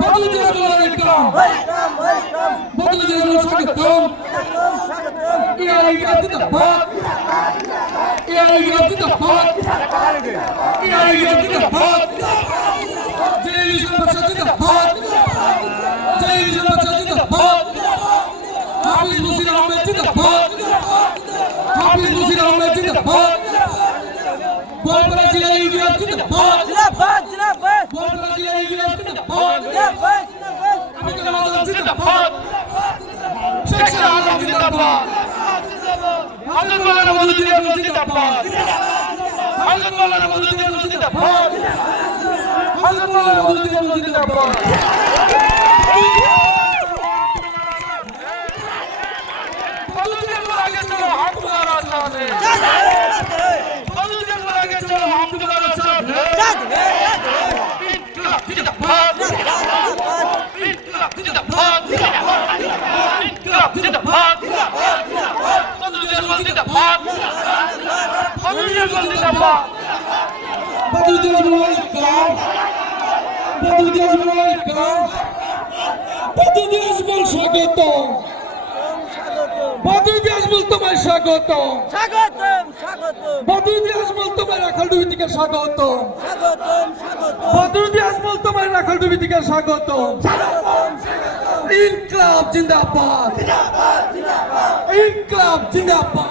বদল Diaz welcome বদল Diaz স্বাগতম ইয়া জিন্দাবাদ ইয়া জিন্দাবাদ ইয়া জিন্দাবাদ টেলিভিশন বাচ্চা জিন্দাবাদ টেলিভিশন বাচ্চা জিন্দাবাদ হাফিজ মুসির আহমেদ জিন্দাবাদ হাফিজ মুসির আহমেদ জিন্দাবাদ বলবরা জিলা ইউনিয়ন জিন্দাবাদ জিন্দাবাদ জিন্দাবাদ বলবরা জিলা ইউনিয়ন জিন্দাবাদ জিন্দাবাদ আমিনুল আজম জিন্দাবাদ শেখ আলম জিন্দাবাদ হাজরত মাওলানা মওদুদী আহমদ জিন্দাবাদ হাজরত মাওলানা মওদুদী আহমদ জিন্দাবাদ হাজরত মাওলানা মওদুদী আহমদ জিন্দাবাদ তোমায় স্বাগতম স্বাগতম স্বাগতম বদরুদ্দি আজমল তোমায় রাখালডুবি থেকে স্বাগতম স্বাগতম স্বাগতম বদরুদ্দি আজমল তোমায় রাখালডুবি থেকে স্বাগতম ইনকলাব জিন্দাবাদ ইনকলাব জিন্দাবাদ